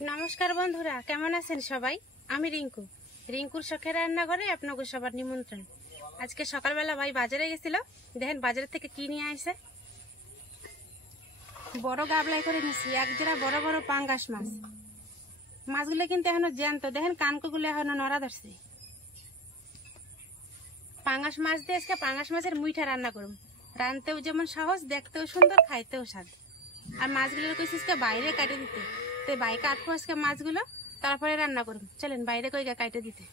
नमस्कार बंधुरा केमन आছেন सबाई आमी रिंकू रिंकुर शखेर रान्नाघरे आपनादेर सबार निमंत्रण। आज के सकाल बेला भाई बाजारे गेछिलो देखें बाजार थेके कि निये आइছে बड़ गाबलाई करे निछि एक जोड़ा बड़ बड़ पांगास माछ। माछगुलो किन्तु एखोनो ज्यान्त देखें कानकोगुलो एखोनो नड़ा धरছে। पांगास माछ दिये आजके पांगास माछेर मुइठा रान्ना करब। रानतेও जेमन सहज देखतेও सुंदर खाइतेও स्वाद। আর মাছগুলো কইছিস কে বাইরে কাটে দিতে তো ভাই কাটবো আজকে মাছগুলো তারপরে রান্না করব। চলেন বাইরে কইগা কাটে দিতে।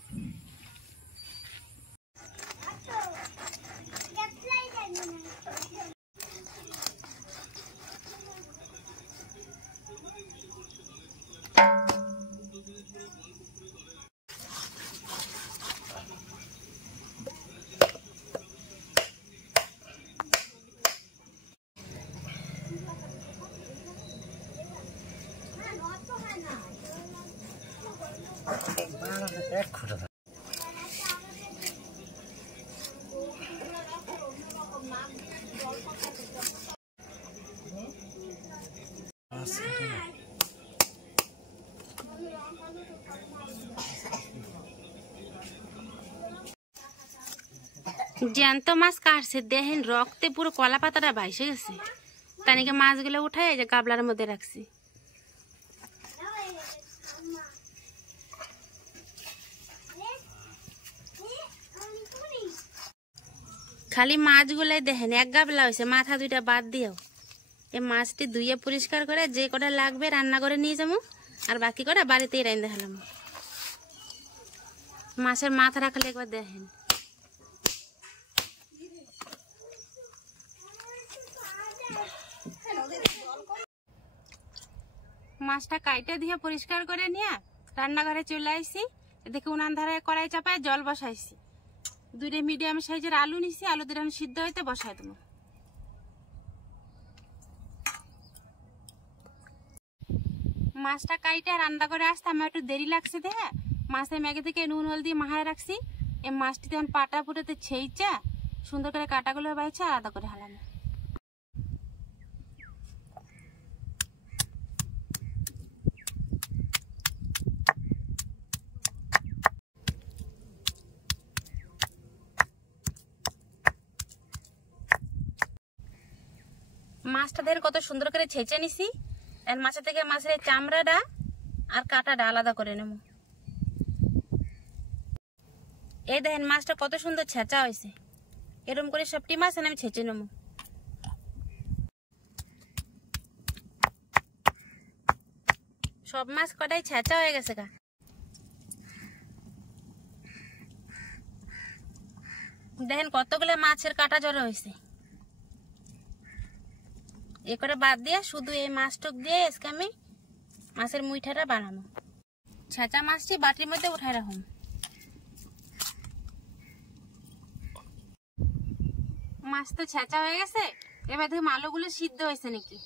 জ্যান্ত মাছ কাটছে দেখেন রক্তে পুরো কলা পাতাটা ভাইসে গেছে। তানিকে মাছগুলো উঠাই এই যে গাবলার মধ্যে রাখছি। খালি মাছগুলাই দেখেন এক গাবলা হয়েছে, মাথা দুইটা বাদ দিও। এই মাছটি ধুইয়ে পরিষ্কার করে যে কটা লাগবে রান্না করে নিয়ে যাবো, আর বাকি কটা বাড়িতেই রান্না হলাম। মাছের মাথা রাখলে একবার দেখেন। মাছটা কাইটে দিয়ে পরিষ্কার করে নিয়ে রান্নাঘরে চলে আইছি। দেখে উনান ধারে কড়াই চাপায় জল বসাইছি। দুইটা মিডিয়াম সাইজের আলু নিছি, আলু দুটো সিদ্ধ হইতে বসাই দেবো। মাছটা কাইটে রান্না করে আসতে আমার একটু দেরি লাগছে দেখে মাছের ম্যাগে থেকে নুন হলদি মাখায় রাখছি। এই মাছটি তখন পাটা পুটোতে ছেইচা সুন্দর করে কাটাগুলো বাইছে আলাদা করে হালাম। মাছটা দেখেন কত সুন্দর করে ছেঁচে নিছি। আর মাছের থেকে মাছের চামড়াটা আর কাঁটাটা আলাদা করে নেব। এই দেখেন মাছটা কত সুন্দর ছেঁচা হয়েছে। এরকম করে সবটি মাছ আমি ছেঁচে নেব। সব মাছ কটাই ছেঁচা হয়ে গেছে গা। দেখেন কতগুলো মাছের কাঁটা জড়ো হয়েছে। এ করে বাদ দিয়ে শুধু এই মাছটুক দিয়ে আজকে আমি মাছের মুইঠাটা বানাবো। ছেঁচা মাছটি বাটির মধ্যে উঠাই রাখুন। মাছ তো ছেঁচা হয়ে গেছে, এবার দেখুন আলুগুলো সিদ্ধ হয়েছে নাকি।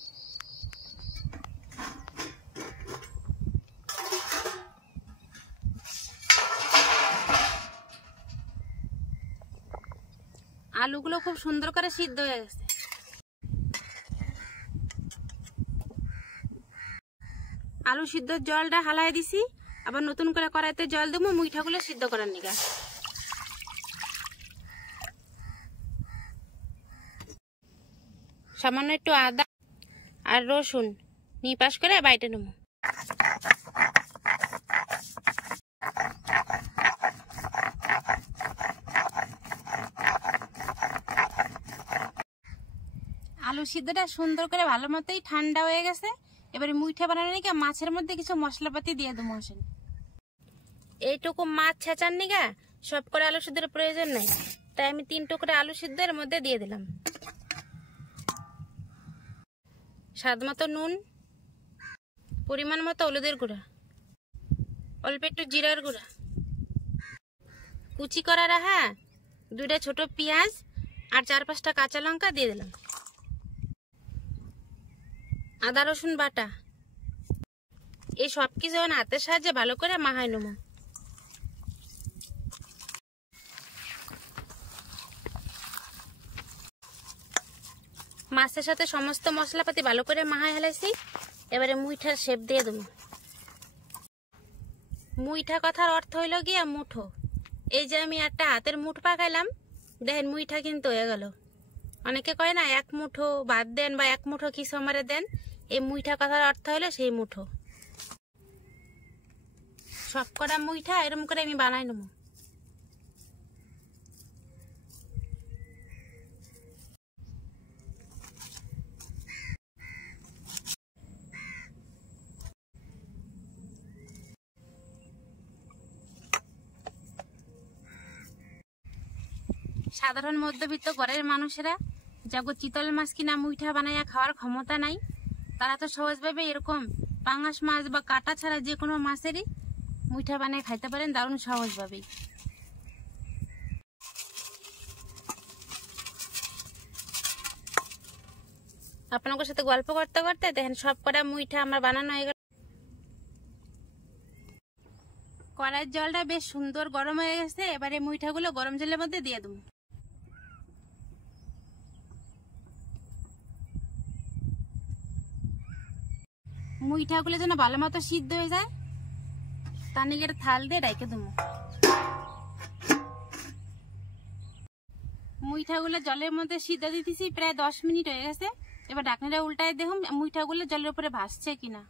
আলুগুলো খুব সুন্দর করে সিদ্ধ হয়ে গেছে। আলু সিদ্ধর জলটা হালাই দিছি, আবার নতুন করে কড়াইতে জল দেবো মুইঠাগুলো সিদ্ধ করার নিগা। সামান্য একটু আদা আর রসুন নিপাস করে বাইটে নেব। আলু সিদ্ধটা সুন্দর করে ভালো মতোই ঠান্ডা হয়ে গেছে। এবারে মুইঠা বানানোর নিগা মাছের মধ্যে কিছু মশলাপাতি দিয়ে দেবো। আসেন এইটুকু মাছ ছেঁচার নিগা সব করে আলু সিদ্ধের প্রয়োজন নাই, তাই আমি 3 টুকরা আলু সিদ্ধের মধ্যে দিয়ে দিলাম। স্বাদ মতো নুন, পরিমাণ মতো হলুদের গুঁড়া, অল্প একটু জিরার গুঁড়া, কুচি করা রাখা 2টা ছোট পেঁয়াজ আর 4-5টা কাঁচা লঙ্কা দিয়ে দিলাম। আদা রসুন বাটা, এই সব কিছু হাতের সাহায্যে ভালো করে মাখাই নেব। মাছের সাথে সমস্ত মশলাপাতি ভালো করে মাখায় হেলাইছি। এবারে মুইঠার শেপ দিয়ে দেবো। মুইঠা কথার অর্থ হইল গিয়া মুঠো। এই যে আমি একটা হাতের মুঠ পাকাইলাম, দেখেন মুইঠা কিন্তু হয়ে গেল। অনেকে কয় না এক মুঠো ভাত দেন বা এক মুঠো কি আমারে দেন, এই মুইঠা কথার অর্থ হইলো সেই মুঠো। সব কটা মুইঠা এরকম করে আমি বানাই নেব। সাধারণ মধ্যবিত্ত ঘরের মানুষেরা যাগো চিতল মাছ কিনা মুইঠা বানাইয়া খাওয়ার ক্ষমতা নাই, তারা তো সহজভাবে এরকম পাঙাশ মাছ বা কাটা ছাড়া যে কোনো মাছেরই মুইঠা বানিয়ে খাইতে পারেন দারুণ সহজভাবেই। আপনাদের সাথে গল্প করতে করতে দেখেন সব কটা মুইঠা আমার বানানো হয়ে গেল। কড়াইয়ের জলটা বেশ সুন্দর গরম হয়ে গেছে, এবারে মুইঠাগুলো গরম জলের মধ্যে দিয়ে দেবো। মুইঠাগুলো যেন ভালো মতো সিদ্ধ হয়ে যায়, তার নিয়ে থাল দিয়ে রেখে দেবো। মুইঠাগুলো জলের মধ্যে সিদ্ধ দিতেছি প্রায় 10 মিনিট হয়ে গেছে। এবার ঢাকনিটা উল্টায় দেখুন মুইঠাগুলো জলের উপরে ভাসছে কিনা।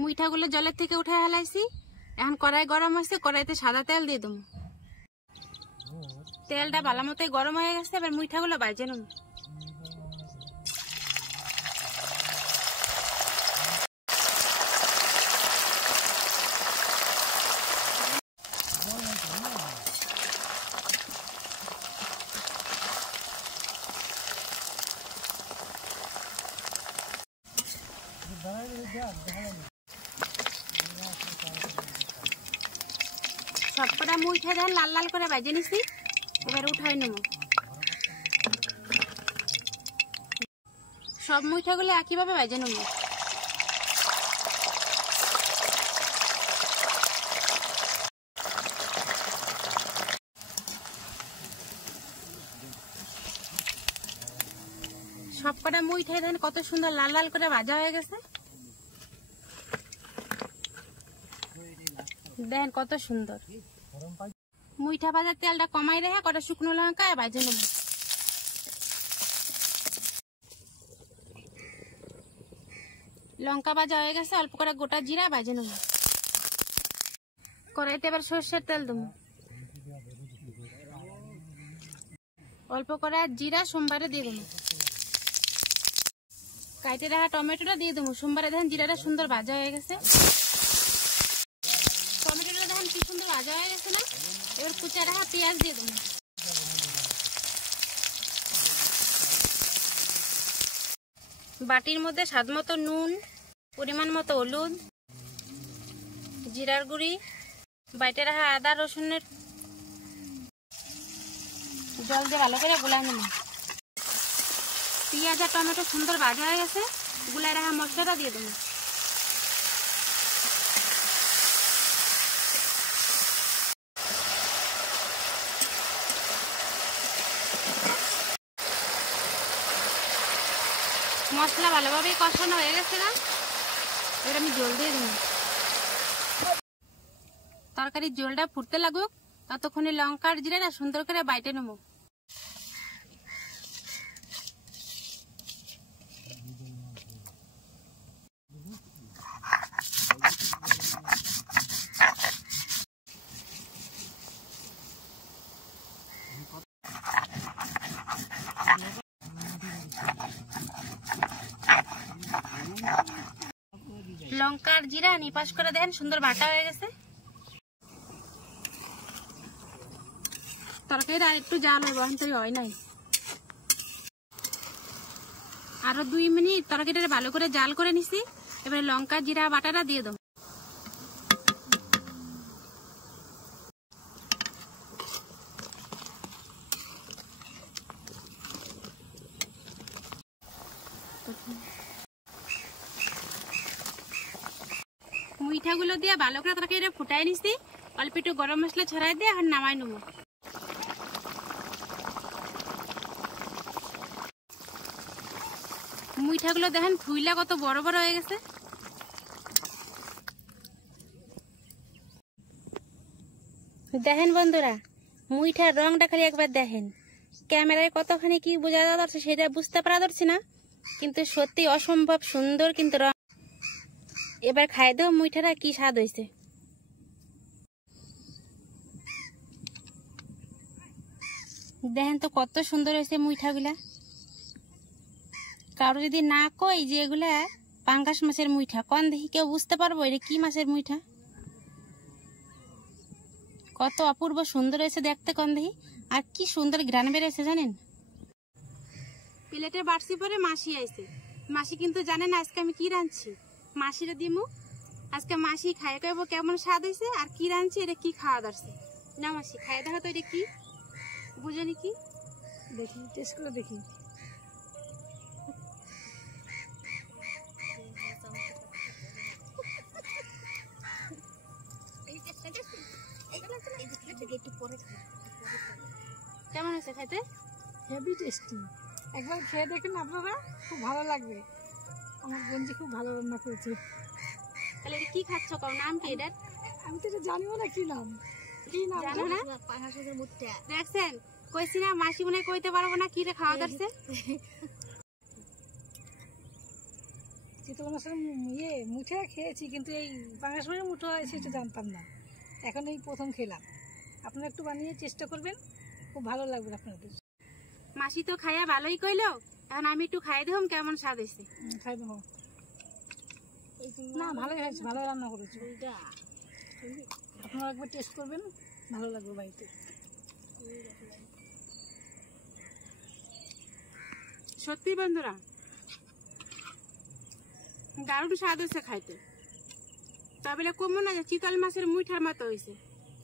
মুইঠাগুলো জলের থেকে উঠে হেলাইছি, এখন কড়াই গরম হয়েছে, কড়াইতে সাদা তেল দিয়ে দেবো। তেলটা ভালো মতোই গরম হয়ে গেছে, এবার মুইঠাগুলো ভাজে নেব। সবকটা মুইঠা দেন লাল লাল করে ভাজে নিছি, এবার উঠাই নেব। সব মুইঠাগুলো একইভাবে ভাজে নেব। সবকটা মুইঠাই দেন কত সুন্দর লাল লাল করে ভাজা হয়ে গেছে, দেখেন কত সুন্দর। মুইঠা ভাজার তেলটা কমাই রেখে কটা শুকনো লঙ্কা ভাজে নেব। লঙ্কা ভাজা হয়ে গেছে, অল্প করে গোটা জিরা ভাজে নেব। কড়াইতে এবার সর্ষের তেল দেবো। অল্প করে জিরা সোমবারে দিয়ে দেবো। কাইটে রাখা টমেটোটা দিয়ে দেবো। সোমবারে দেখেন জিরাটা সুন্দর ভাজা হয়ে গেছে। টমেটোটা দেখেন কি সুন্দর ভাজা হয়ে গেছে না। এবার কুচা রাখা পেঁয়াজ দিয়ে দেবো। বাটির মধ্যে স্বাদ মতো নুন, পরিমাণ মতো হলুদ, জিরার গুঁড়ি, বাইটে রাখা আদা রসুনের জল দিয়ে ভালো করে গুলাই নেব। পেঁয়াজ আর টমেটো সুন্দর ভাজা হয়ে গেছে, গুলাই রাখা মশলাটা দিয়ে দেবো। মশলা ভালোভাবে কষানো হয়ে গেছে না, এবার আমি জল দিয়ে দেবো। তরকারির জলটা ফুটতে লাগুক, ততক্ষণে লঙ্কা আর জিরাটা সুন্দর করে বাইটে নেব। লঙ্কা আর জিরা নিপাস করে দেন সুন্দর বাটা হয়ে গেছে। তরকারিটা আর একটু জাল হইব, এখন হয় নাই। আরো 2 মিনিট তরকারিটা ভালো করে জাল করে নিছি। এবারে লঙ্কা জিরা বাটাটা দিয়ে দেবো। মুইঠাগুলো দিয়ে ভালো করে তরকারিটা ফুটাই নিছি। অল্প একটু গরম মশলা ছড়াই দিয়ে এখন নামাই নেব। মুইঠাগুলো দেখেন ফুইলা কত বড় বড় হয়ে গেছে। দেখেন বন্ধুরা, মুইঠার রংটা খালি একবার দেখেন। ক্যামেরায় কতখানি কি বোঝা যাচ্ছে সেটা বুঝতে পারা যাচ্ছে না, কিন্তু সত্যি অসম্ভব সুন্দর কিন্তু রং। এবার খাই দেব মুইঠাটা কি স্বাদ হয়েছে। দেখেন তো কত সুন্দর হয়েছে মুইঠাগুলা। কারো যদি না কই যে এগুলা পাঙ্গাস মাছের মুইঠা, কোন দেখি কেউ বুঝতে পারবো এটা কি মাছের মুইঠা। কত অপূর্ব সুন্দর হয়েছে দেখতে, কোন দেখি। আর কি সুন্দর ঘ্রাণ বেরোয়েছে জানেন। প্লেটে বাড়ছি পরে মাসি আইছে। মাসি কিন্তু জানেন আজকে আমি কি রাঁধছি। মাসিরে দিমু আজকে, মাসি খাই কইব কেমন স্বাদ হয়েছে আর কি রাঁধছি, এটা কি খাওয়া দাচ্ছে না। মাসি খাই দেখো তো এটা কি, বুঝেনি কি? দেখি, টেস্ট করে দেখি। কেমন হয়েছে খাইতে? Heavy tasty. একবার খেয়ে দেখেন আপনারা, খুব ভালো লাগবে। আমার গঞ্জি খুব ভালো রান্না করেছে। তাহলে এটা কি খাচ্ছ, কার নাম কি এটার? আমি তো এটা জানিও না কি নাম। কি নাম জানো না? দেখছেন, কইছি না মাসি মনে কইতে পারবো না কি রে খাওয়া যাচ্ছে। চিতল মাছের মুঠে খেয়েছি, কিন্তু এই পাঙ্গাস মাছের মুঠো হয় সেটা জানতাম না। এখন এই প্রথম খেলাম। আপনারা একটু বানিয়ে চেষ্টা করবেন, খুব ভালো লাগবে আপনাদের। মাসি তো খাইয়া ভালোই কইলো, এখন আমি একটু খাই দেখুন কেমন স্বাদ হয়েছে। খাই দেবো না, ভালোই হয়েছে, ভালো রান্না করেছো। আপনারা একবার টেস্ট করবেন, ভালো লাগবে বাড়িতে। সত্যি বন্ধুরা দারুণ স্বাদ হয়েছে খাইতে। তবে কমো না যে চিতল মাছের মুইঠার মতো হয়েছে,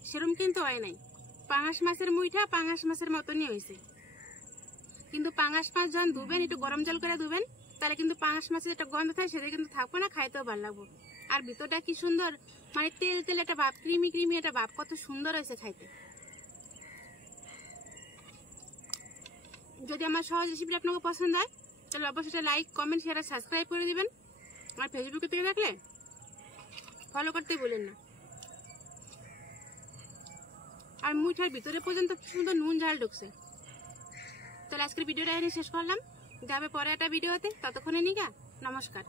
সেরকম কিন্তু হয় নাই। পাঙাশ মাছের মুইঠা পাঙাশ মাছের মতনই হয়েছে। কিন্তু পাঙাশ মাছ যখন ধুবেন, একটু গরম জল করে ধুবেন, তাহলে কিন্তু পাঙাশ মাছের একটা গন্ধ থাকে সেটা কিন্তু থাকবে না, খাইতেও ভালো লাগবে। আর ভিতরটা কি সুন্দর, মানে তেল তেল একটা ভাব, ক্রিমি ক্রিমি একটা ভাব, কত সুন্দর হয়েছে খাইতে। যদি আমার সহজ রেসিপিটা আপনাকে পছন্দ হয় তাহলে অবশ্যই লাইক, কমেন্ট, শেয়ার আর সাবস্ক্রাইব করে দিবেন। আর ফেসবুকে থেকে দেখলে ফলো করতে ভুলেন না। আর মুইঠার ভিতরে পর্যন্ত কি সুন্দর নুন ঝাল ঢুকছে। তাহলে আজকের ভিডিওটা এখানে শেষ করলাম। যাবে পরে একটা ভিডিওতে, ততক্ষণে নিগা নমস্কার।